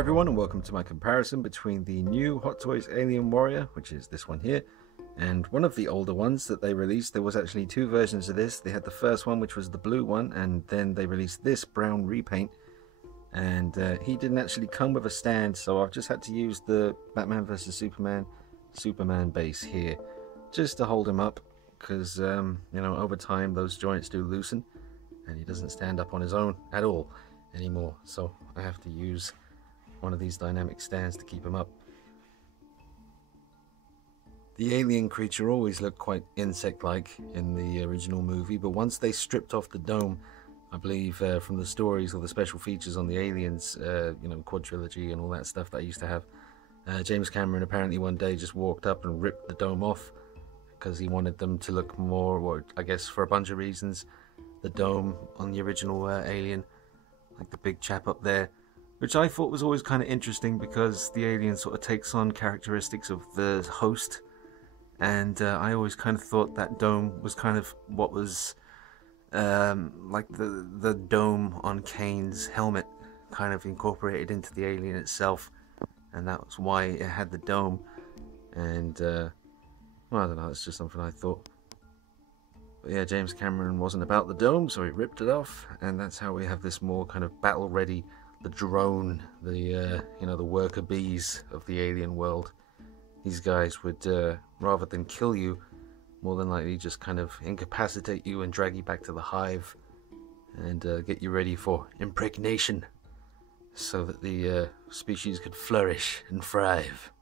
everyone, and welcome to my comparison between the new Hot Toys Alien Warrior, which is this one here, and one of the older ones that they released. There was actually two versions of this. They had the first one, which was the blue one, and then they released this brown repaint. And he didn't actually come with a stand, so I've just had to use the Batman vs Superman base here just to hold him up, because you know, over time those joints do loosen and he doesn't stand up on his own at all anymore, so I have to use one of these dynamic stands to keep him up. The alien creature always looked quite insect-like in the original movie, but once they stripped off the dome, I believe from the stories or the special features on the Aliens, you know, quadrilogy and all that stuff that I used to have, James Cameron apparently one day just walked up and ripped the dome off because he wanted them to look more, or I guess for a bunch of reasons, the dome on the original Alien, like the big chap up there, which I thought was always kind of interesting because the alien sort of takes on characteristics of the host, and I always kind of thought that dome was kind of what was like the dome on Kane's helmet, kind of incorporated into the alien itself, and that was why it had the dome. And well, I don't know, it's just something I thought. But yeah, James Cameron wasn't about the dome, so he ripped it off, and that's how we have this more kind of battle ready, the drone, the you know, the worker bees of the alien world. These guys would rather than kill you, more than likely just kind of incapacitate you and drag you back to the hive and get you ready for impregnation, so that the species could flourish and thrive.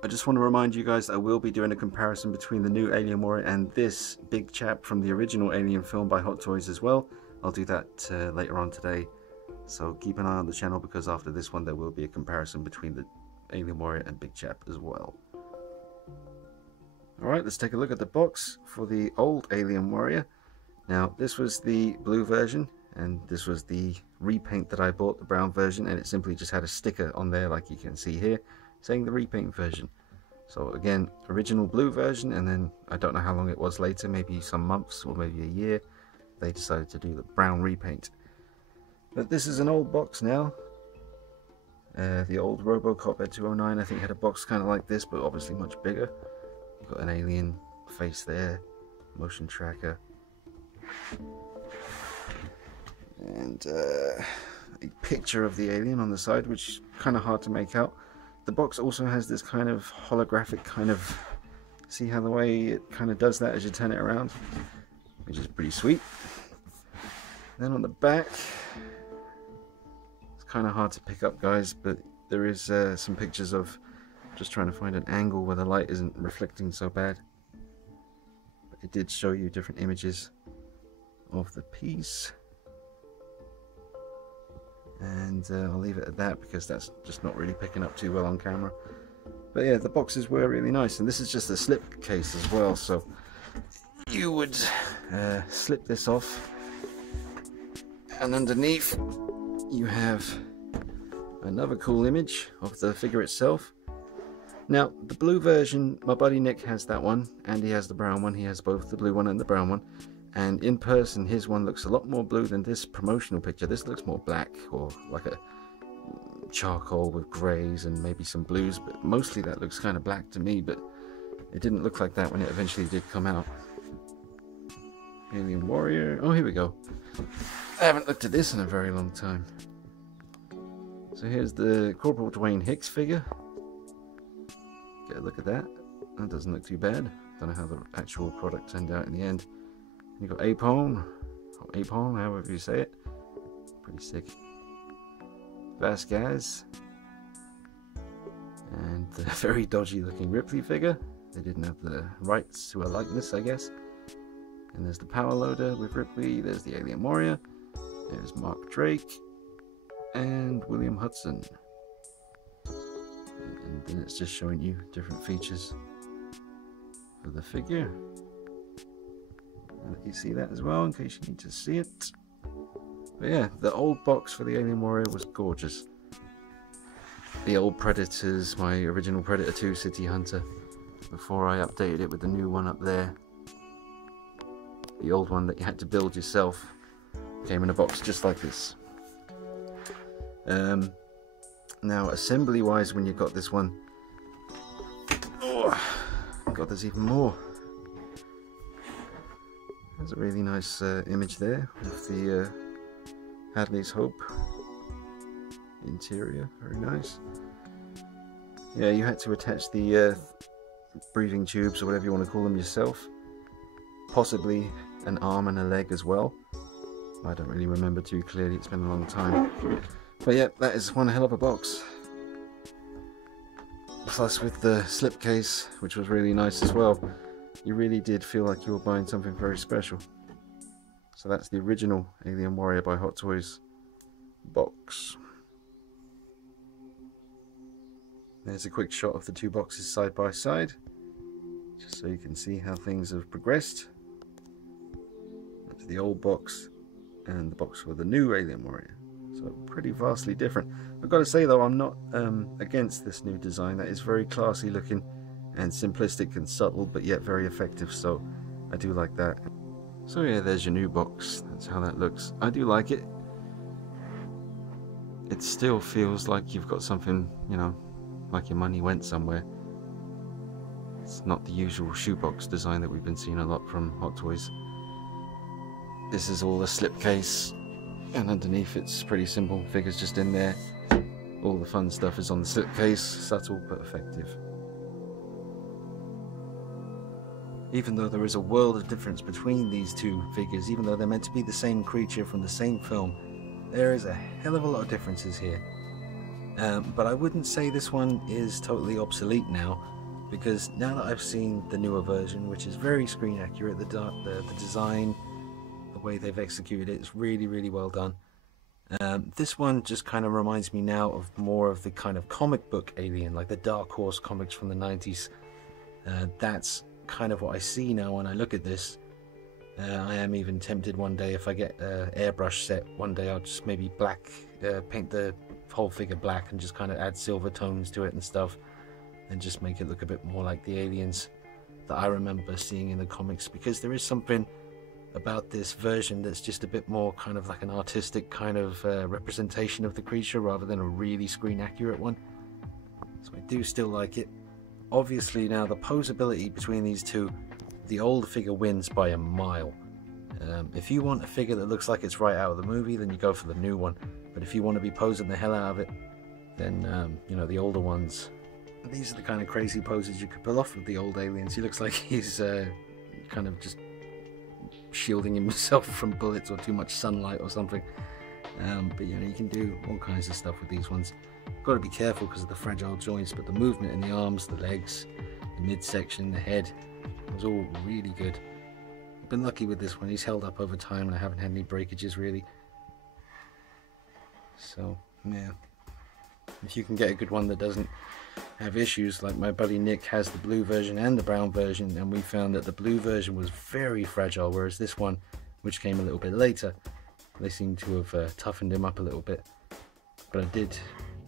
I just want to remind you guys that I will be doing a comparison between the new Alien Warrior and this big chap from the original Alien film by Hot Toys as well. I'll do that later on today, so keep an eye on the channel, because after this one there will be a comparison between the Alien Warrior and big chap as well. Alright, let's take a look at the box for the old Alien Warrior. Now, this was the blue version, and this was the repaint that I bought, the brown version, and it simply just had a sticker on there, like you can see here, saying the repaint version. So again, original blue version, and then I don't know how long it was later, maybe some months or maybe a year, they decided to do the brown repaint. But this is an old box now. The old Robocop Ed 209, I think, had a box kind of like this, but obviously much bigger. Got an alien face there, motion tracker, and a picture of the alien on the side, which is kind of hard to make out. The box also has this kind of holographic kind of, see how the way it kind of does that as you turn it around, which is pretty sweet. Then on the back, it's kind of hard to pick up, guys, but there is some pictures of just trying to find an angle where the light isn't reflecting so bad. But it did show you different images of the piece. And I'll leave it at that because that's just not really picking up too well on camera. But yeah, the boxes were really nice, and this is just a slip case as well, so you would slip this off, and underneath you have another cool image of the figure itself. Now, the blue version, my buddy Nick has that one, and he has the brown one. He has both the blue one and the brown one. And in person, his one looks a lot more blue than this promotional picture. This looks more black, or like a charcoal with greys and maybe some blues. But mostly that looks kind of black to me, but it didn't look like that when it eventually did come out. Alien Warrior. Oh, here we go. I haven't looked at this in a very long time. So here's the Corporal Dwayne Hicks figure. Get a look at that. That doesn't look too bad. Don't know how the actual product turned out in the end. You got Apone, or Apone, however you say it. Pretty sick. Vasquez. And the very dodgy looking Ripley figure. They didn't have the rights to a likeness, I guess. And there's the Power Loader with Ripley. There's the Alien Warrior. There's Mark Drake. And William Hudson. And then it's just showing you different features for the figure. And let you see that as well in case you need to see it. But yeah, the old box for the Alien Warrior was gorgeous. The old Predators, my original Predator 2 City Hunter, before I updated it with the new one up there. The old one that you had to build yourself came in a box just like this. Now, assembly wise, when you got this one, oh god, there's even more. There's a really nice image there of the Hadley's Hope interior, very nice. Yeah, you had to attach the breathing tubes or whatever you want to call them yourself, possibly an arm and a leg as well. I don't really remember too clearly, it's been a long time. But yeah, that is one hell of a box. Plus with the slipcase, which was really nice as well, you really did feel like you were buying something very special. So that's the original Alien Warrior by Hot Toys box. There's a quick shot of the two boxes side by side, just so you can see how things have progressed. That's the old box and the box for the new Alien Warrior. So pretty vastly different. I've got to say though, I'm not against this new design. That is very classy looking and simplistic and subtle, but yet very effective, so I do like that. So yeah, there's your new box. That's how that looks. I do like it. It still feels like you've got something, you know, like your money went somewhere. It's not the usual shoebox design that we've been seeing a lot from Hot Toys. This is all the slipcase, and underneath it's pretty simple, figures just in there. All the fun stuff is on the slipcase, subtle but effective. Even though there is a world of difference between these two figures, even though they're meant to be the same creature from the same film, there is a hell of a lot of differences here. But I wouldn't say this one is totally obsolete now, because now that I've seen the newer version, which is very screen accurate, the design, the way they've executed it is really, really well done. This one just kind of reminds me now of more of the kind of comic book Alien, like the Dark Horse comics from the 90s. That's kind of what I see now when I look at this. I am even tempted one day, if I get an airbrush set, one day I'll just maybe paint the whole figure black and just kind of add silver tones to it and stuff, and just make it look a bit more like the aliens that I remember seeing in the comics, because there is something about this version that's just a bit more kind of like an artistic kind of representation of the creature rather than a really screen accurate one. So I do still like it. Obviously now the posability between these two, the old figure wins by a mile. If you want a figure that looks like it's right out of the movie, then you go for the new one. But if you want to be posing the hell out of it, then you know, the older ones. These are the kind of crazy poses you could pull off with the old aliens. He looks like he's kind of just shielding himself from bullets or too much sunlight or something. But you know, you can do all kinds of stuff with these ones. Got to be careful because of the fragile joints, but the movement in the arms, the legs, the midsection, the head was all really good. I've been lucky with this one. He's held up over time and I haven't had any breakages really. So yeah, if you can get a good one that doesn't have issues, like my buddy Nick has the blue version and the brown version, and we found that the blue version was very fragile, whereas this one, which came a little bit later, they seem to have toughened him up a little bit. But I did,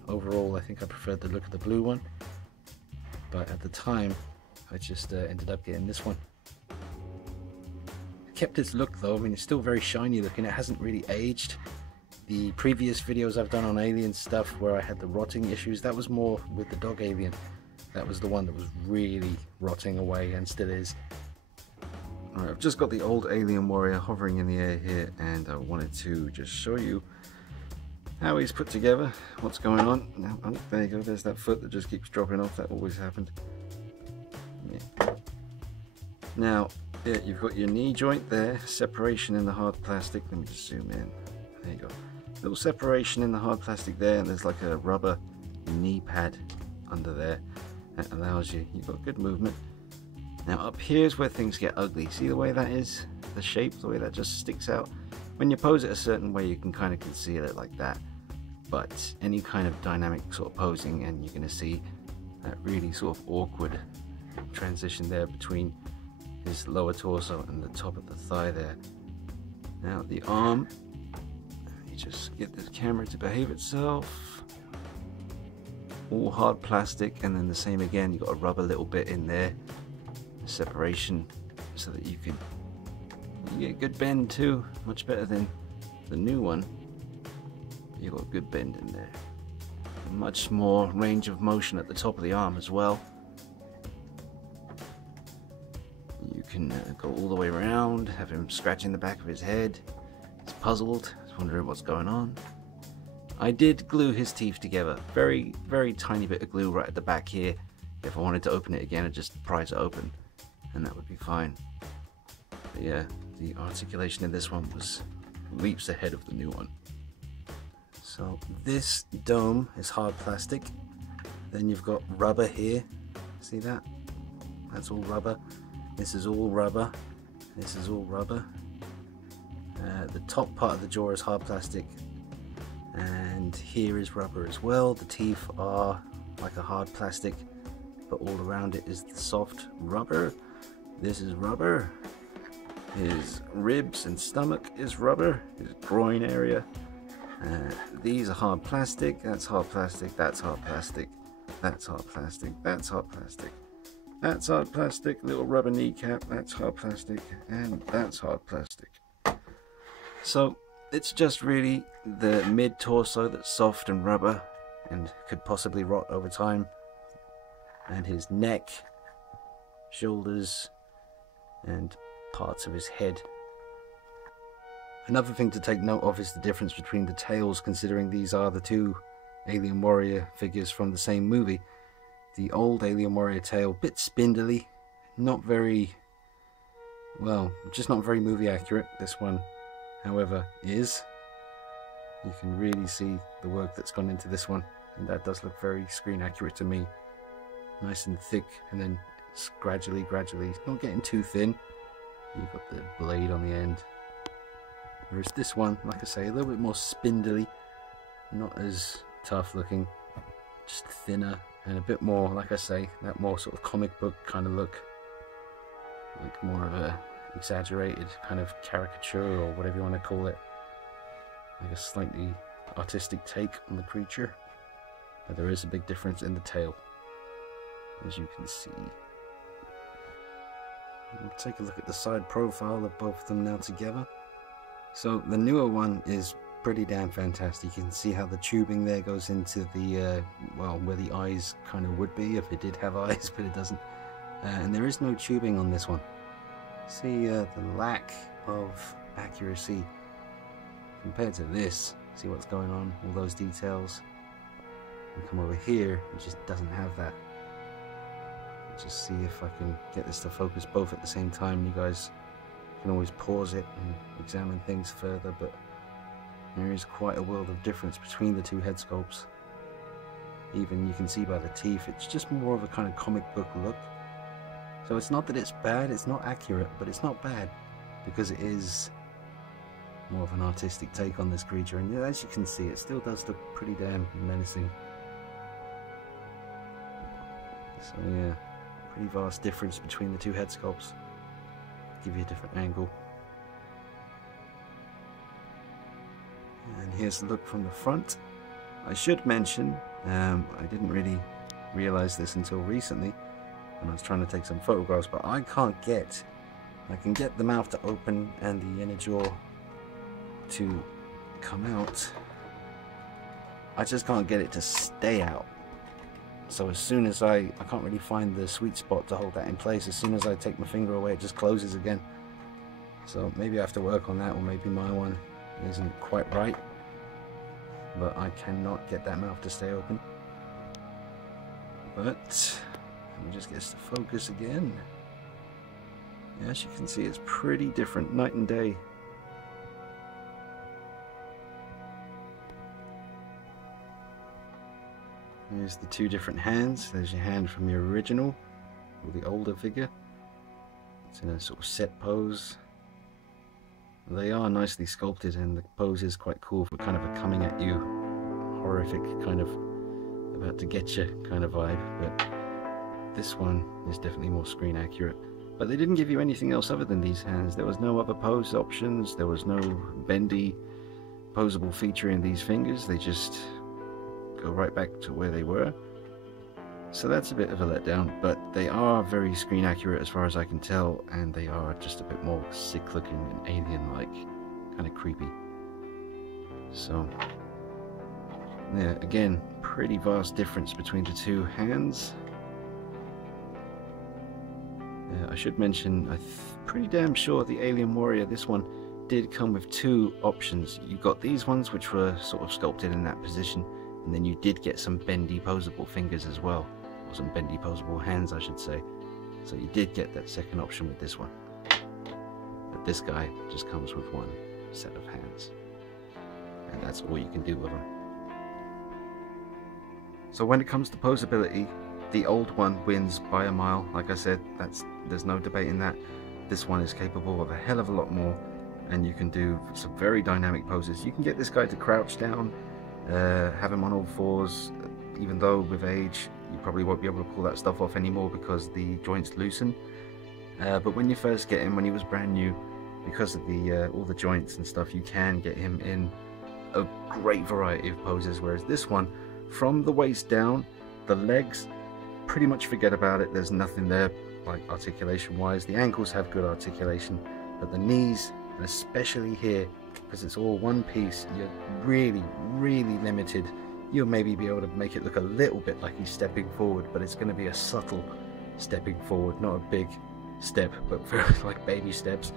overall, I think I preferred the look of the blue one, but at the time I just ended up getting this one. It kept its look though. I mean, it's still very shiny looking. It hasn't really aged. The previous videos I've done on alien stuff where I had the rotting issues, that was more with the dog alien. That was the one that was really rotting away and still is. Alright, I've just got the old Alien Warrior hovering in the air here, and I wanted to just show you how he's put together, what's going on. Now, oh, there you go, there's that foot that just keeps dropping off. That always happened. Yeah. Now, yeah, you've got your knee joint there, separation in the hard plastic. Let me just zoom in. There you go. Little separation in the hard plastic there, and there's like a rubber knee pad under there that allows you've got good movement. Now up here is where things get ugly. See the way that is? The shape, the way that just sticks out? When you pose it a certain way, you can kind of conceal it like that. But any kind of dynamic sort of posing, and you're going to see that really sort of awkward transition there between his lower torso and the top of the thigh there. Now the arm, just get this camera to behave itself. All hard plastic, and then the same again, you've got to rub a little bit in there, separation, so that you get good bend too, much better than the new one. You've got good bend in there. much more range of motion at the top of the arm as well. You can go all the way around, have him scratching the back of his head. He's puzzled, he's wondering what's going on. I did glue his teeth together. Very, very tiny bit of glue right at the back here. If I wanted to open it again, I'd just prise it open and that would be fine. But yeah, the articulation in this one was leaps ahead of the new one. So this dome is hard plastic. Then you've got rubber here. See that? That's all rubber. This is all rubber. This is all rubber. The top part of the jaw is hard plastic. And here is rubber as well. The teeth are like a hard plastic, but all around it is the soft rubber. This is rubber. His ribs and stomach is rubber. His groin area. These are hard plastic. That's hard plastic. That's hard plastic. That's hard plastic. That's hard plastic. That's hard plastic. Little rubber kneecap. That's hard plastic. And that's hard plastic. So it's just really the mid-torso that's soft and rubber and could possibly rot over time. And his neck, shoulders, and parts of his head. Another thing to take note of is the difference between the tails, considering these are the two Alien Warrior figures from the same movie. The old Alien Warrior tail, bit spindly, not very, well, just not very movie accurate. This one, however, is. You can really see the work that's gone into this one, and that does look very screen accurate to me. Nice and thick, and then it's gradually, not getting too thin. You've got the blade on the end. Whereas this one, like I say, a little bit more spindly, not as tough looking, just thinner and a bit more, like I say, that more sort of comic book kind of look, like more of a exaggerated kind of caricature or whatever you want to call it, like a slightly artistic take on the creature. But there is a big difference in the tail, as you can see. We'll take a look at the side profile of both of them now together. So the newer one is pretty damn fantastic. You can see how the tubing there goes into the, well, where the eyes kind of would be if it did have eyes, but it doesn't. And there is no tubing on this one. See the lack of accuracy compared to this. See what's going on, all those details. And come over here, it just doesn't have that. Just see if I can get this to focus both at the same time. You guys can always pause it and examine things further, but there is quite a world of difference between the two head sculpts. Even you can see by the teeth, it's just more of a kind of comic book look. So it's not that it's bad, it's not accurate, but it's not bad because it is more of an artistic take on this creature. And as you can see, it still does look pretty damn menacing. So yeah, pretty vast difference between the two head sculpts. Give you a different angle. And here's the look from the front. I should mention, I didn't really realize this until recently when I was trying to take some photographs, but I can get the mouth to open and the inner jaw to come out. I just can't get it to stay out. So as soon as I can't really find the sweet spot to hold that in place. As soon as I take my finger away, it just closes again. So maybe I have to work on that, or maybe my one isn't quite right. But I cannot get that mouth to stay open. But let me just get this to focus again. Yeah, as you can see, it's pretty different, night and day. Here's the two different hands. There's your hand from your original, or the older figure. It's in a sort of set pose. They are nicely sculpted, and the pose is quite cool for kind of a coming at you, horrific kind of about to get you kind of vibe. But this one is definitely more screen accurate. But they didn't give you anything else other than these hands. There was no other pose options. There was no bendy posable feature in these fingers. They just go right back to where they were. So that's a bit of a letdown, but they are very screen accurate as far as I can tell, and they are just a bit more sick looking and alien like, kind of creepy. So Yeah, again, pretty vast difference between the two hands. I should mention, I'm pretty damn sure the Alien Warrior, this one, did come with two options. You got these ones which were sort of sculpted in that position, and then you did get some bendy posable fingers as well, or some bendy posable hands I should say. So you did get that second option with this one. But this guy just comes with one set of hands, and that's all you can do with him. So when it comes to posability, the old one wins by a mile. Like I said, there's no debating that. This one is capable of a hell of a lot more, and you can do some very dynamic poses. You can get this guy to crouch down, have him on all fours, even though with age you probably won't be able to pull that stuff off anymore because the joints loosen. But when you first get him, when he was brand new, because of the all the joints and stuff, you can get him in a great variety of poses, whereas this one, from the waist down, the legs, pretty much forget about it. There's nothing there like articulation wise. The ankles have good articulation, but the knees, and especially here, because it's all one piece, you're really limited. You'll maybe be able to make it look a little bit like he's stepping forward, but it's going to be a subtle stepping forward, not a big step, but very like baby steps.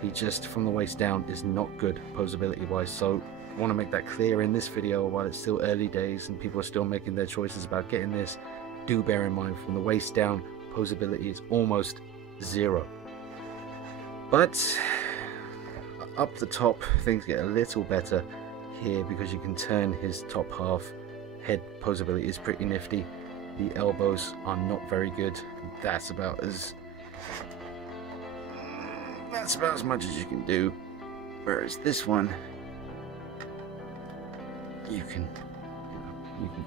He just, from the waist down, is not good posability wise. So I want to make that clear in this video while it's still early days and people are still making their choices about getting this. Do bear in mind, from the waist down, posability is almost zero. But up the top, things get a little better here because you can turn his top half. Head posability is pretty nifty. The elbows are not very good. That's about as much as you can do. Whereas this one, you can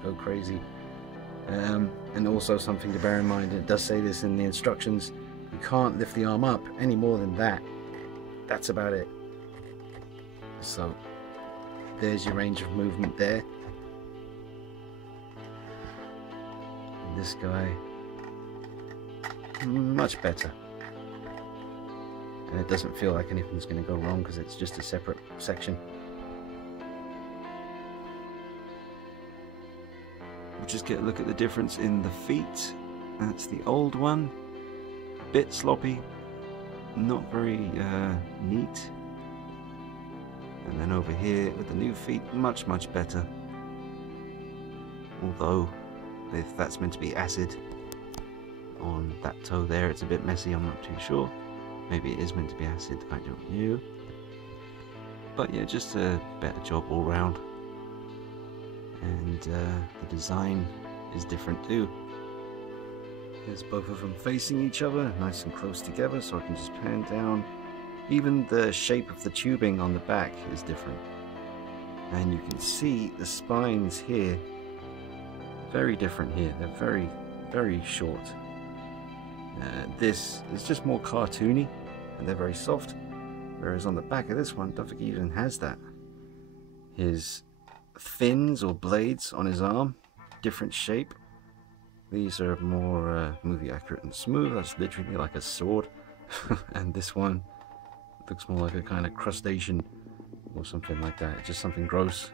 go crazy. And also something to bear in mind, it does say this in the instructions, you can't lift the arm up any more than that. That's about it. So there's your range of movement there. And this guy, much better. And it doesn't feel like anything's going to go wrong because it's just a separate section. We'll just get a look at the difference in the feet. That's the old one. A bit sloppy, not very neat. And then over here with the new feet, much better. Although, if that's meant to be acid on that toe there, it's a bit messy, I'm not too sure. Maybe it is meant to be acid, I don't know. But yeah, just a better job all round. And the design is different too. There's both of them facing each other, nice and close together, so I can just pan down. Even the shape of the tubing on the back is different. And you can see the spines here, very different here. They're very short. This is just more cartoony, and they're very soft. Whereas on the back of this one, don't think he even has that. His fins or blades on his arm, different shape. These are more movie accurate and smooth. That's literally like a sword. And this one looks more like a kind of crustacean or something like that. Just something gross.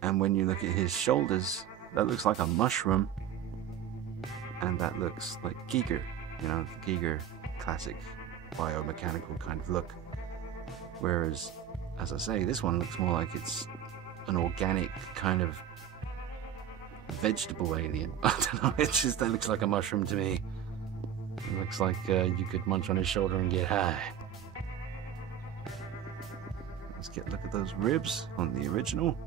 And when you look at his shoulders, that looks like a mushroom. And that looks like Giger, you know, the Giger classic biomechanical kind of look. Whereas, as I say, this one looks more like it's an organic kind of vegetable alien. I don't know, it's just, that looks like a mushroom to me. It looks like you could munch on his shoulder and get high. Let's get a look at those ribs on the original.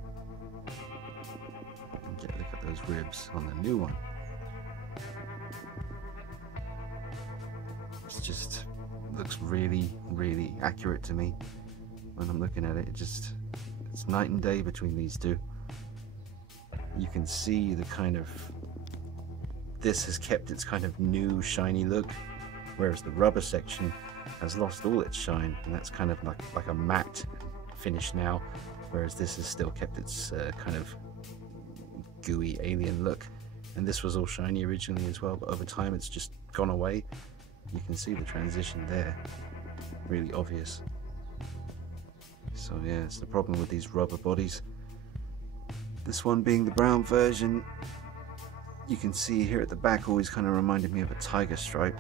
And get a look at those ribs on the new one. It just looks really accurate to me when I'm looking at it. It's night and day between these two. You can see the kind of, this has kept its kind of new shiny look, whereas the rubber section has lost all its shine, and that's kind of like a matte finish now, whereas this has still kept its kind of gooey alien look. And this was all shiny originally as well, but over time it's just gone away. You can see the transition there, really obvious. So yeah, it's the problem with these rubber bodies. This one being the brown version. You can see here at the back always kind of reminded me of a tiger stripe,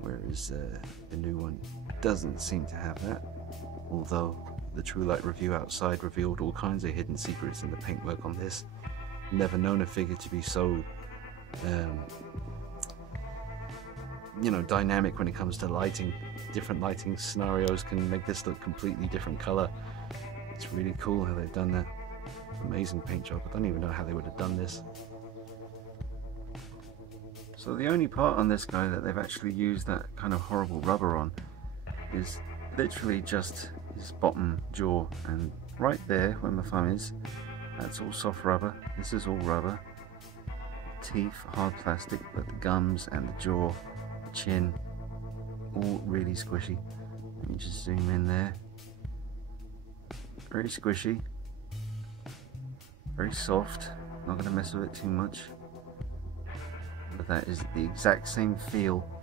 whereas the new one doesn't seem to have that, although the True Light review outside revealed all kinds of hidden secrets in the paintwork on this. Never known a figure to be so you know, dynamic when it comes to lighting. Different lighting scenarios can make this look completely different color. It's really cool how they've done that. Amazing paint job. I don't even know how they would have done this. So the only part on this guy that they've actually used that kind of horrible rubber on is literally just his bottom jaw, and right there where my thumb is, that's all soft rubber. This is all rubber. Teeth, hard plastic, but the gums and the jaw, chin, all really squishy. Let me just zoom in there. Very squishy, very soft, not going to mess with it too much, but that is the exact same feel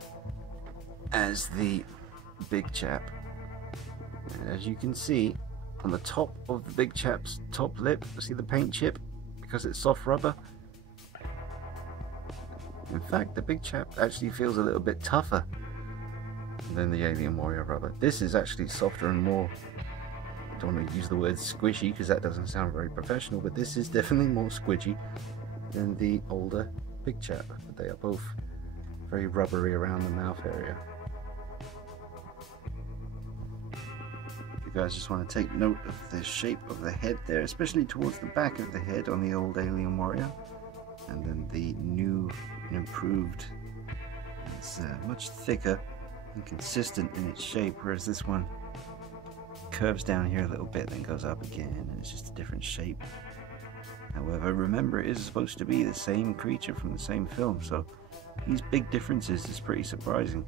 as the big chap. And as you can see on the top of the big chap's top lip, see the paint chip because it's soft rubber? In fact, the big chap actually feels a little bit tougher than the Alien Warrior rubber. This is actually softer and more, I don't want to use the word squishy because that doesn't sound very professional, but this is definitely more squishy than the older big chap. But they are both very rubbery around the mouth area. You guys just want to take note of the shape of the head there, especially towards the back of the head on the old Alien Warrior, and then the new and improved. It's much thicker and consistent in its shape, whereas this one curves down here a little bit, then goes up again, and it's just a different shape. However, remember, it is supposed to be the same creature from the same film, so these big differences is pretty surprising.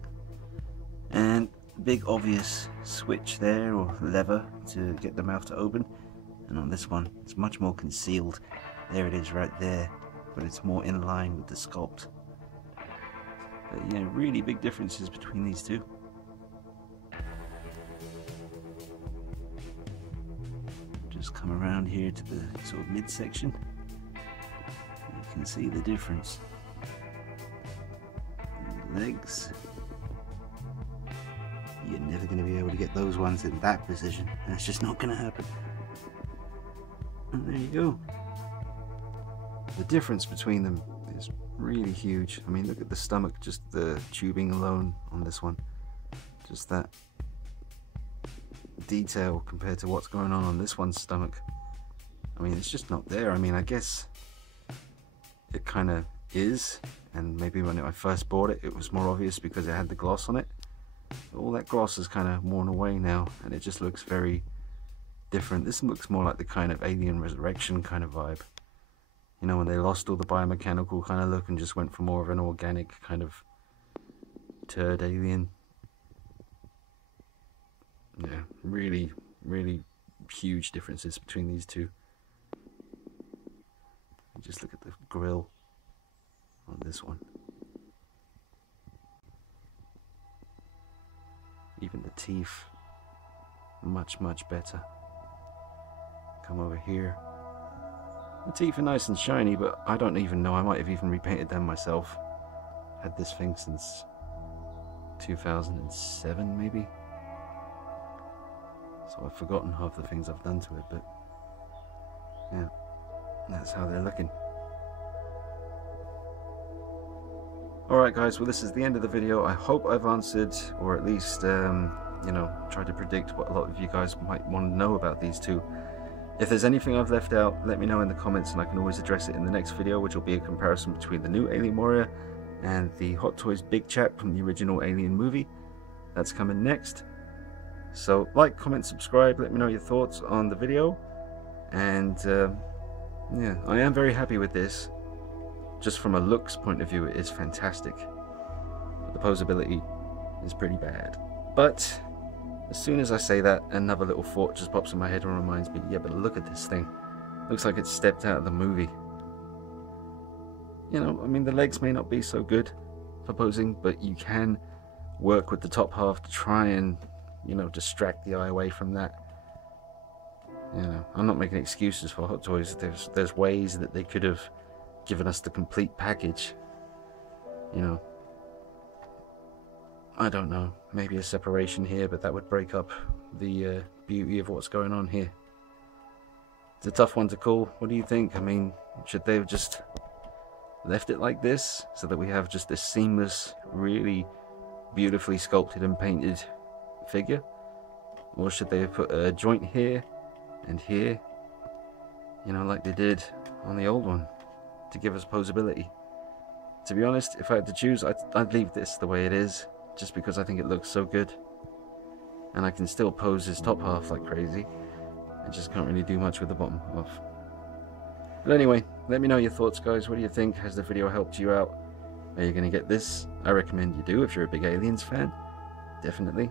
And big obvious switch there, or lever, to get the mouth to open, and on this one it's much more concealed. There it is right there, but it's more in line with the sculpt. But yeah, really big differences between these two. Just come around here to the sort of midsection. You can see the difference. And the legs. You're never going to be able to get those ones in that position. That's just not going to happen. And there you go. The difference between them is really huge. I mean, look at the stomach, just the tubing alone on this one. Just that detail compared to what's going on this one's stomach. I mean, it's just not there. I mean, I guess it kind of is, and maybe when I first bought it, it was more obvious because it had the gloss on it. But all that gloss is kind of worn away now, and it just looks very different. This looks more like the kind of Alien Resurrection kind of vibe. You know, when they lost all the biomechanical kind of look and just went for more of an organic kind of turd alien. Yeah, really, really huge differences between these two. Just look at the grill on this one. Even the teeth, much better. Come over here. The teeth are nice and shiny, but I don't even know. I might have even repainted them myself. Had this thing since 2007, maybe. So I've forgotten half the things I've done to it, but yeah, that's how they're looking. Alright guys, well this is the end of the video. I hope I've answered, or at least, you know, tried to predict what a lot of you guys might want to know about these two. If there's anything I've left out, let me know in the comments and I can always address it in the next video, which will be a comparison between the new Alien Warrior and the Hot Toys Big Chap from the original Alien movie. That's coming next. So like, comment, subscribe, let me know your thoughts on the video. And yeah, I am very happy with this. Just from a looks point of view, it is fantastic. But the posability is pretty bad. But as soon as I say that, another little thought just pops in my head and reminds me, yeah, but look at this thing. Looks like it stepped out of the movie. You know, I mean, the legs may not be so good for posing, but you can work with the top half to try and, you know, distract the eye away from that. You know, I'm not making excuses for Hot Toys. There's ways that they could have given us the complete package. You know, I don't know. Maybe a separation here, but that would break up the beauty of what's going on here. It's a tough one to call. What do you think? I mean, should they have just left it like this so that we have just this seamless, really beautifully sculpted and painted figure? Or should they have put a joint here and here, you know, like they did on the old one, to give us posability? To be honest, if I had to choose, I'd leave this the way it is, just because I think it looks so good. And I can still pose his top half like crazy. I just can't really do much with the bottom half. But anyway, let me know your thoughts, guys. What do you think? Has the video helped you out? Are you going to get this? I recommend you do if you're a big Aliens fan. Definitely.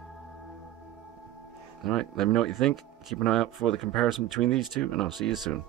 Alright, let me know what you think. Keep an eye out for the comparison between these two, and I'll see you soon.